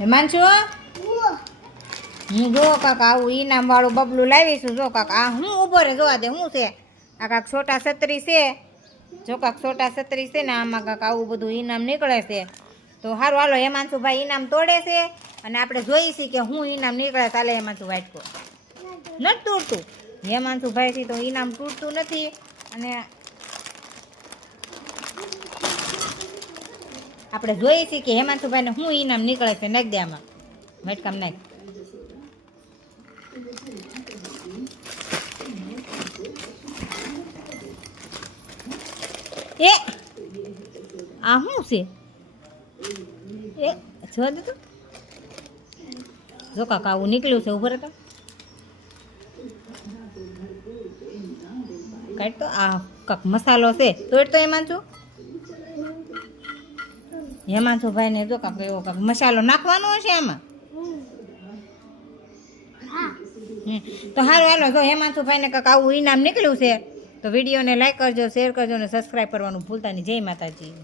હેમાંશુ હું જો કાકા આવું ઈનામ વાળું બબલું લાવીશું. જો કાકા આ હું ઊભો રે જોવા દે શું છે આ કાક છોટા છત્રી છે. જો કાક છોટા છત્રી છે ને આમાં કાક આવું બધું ઈનામ નીકળે છે. તો સારું હાલો હેમાંશુભાઈ ઈનામ તોડે છે અને આપણે જોઈ છીએ કે હું ઈનામ નીકળે ચાલે. હેમાંશુ વાટકો નથી તૂટતું. હેમાંશુભાઈથી તો ઈનામ તૂટતું નથી. અને આપણે જોઈએ છીએ કે હેમાંશુભાઈને શું ઈનામ નીકળે છે. નાખ દે આમાં મટકામ નાખ. એ આ શું છે એ જો દીધું. જો કાકા આવું નીકળ્યું છે. ઉભો રહેતો કાઢ તો આ કાક મસાલો છે તોડ તો હેમાંશુભાઈને જો કાક એવો કાક મસાલો નાખવાનો હશે આમાં. તો સારું હાલો જો હેમાંશુભાઈને કાક આવું ઈનામ નીકળ્યું છે તો વિડીયોને લાઈક કરજો, શેર કરજો અને સબસ્ક્રાઈબ કરવાનું ભૂલતા નહીં. જય માતાજી.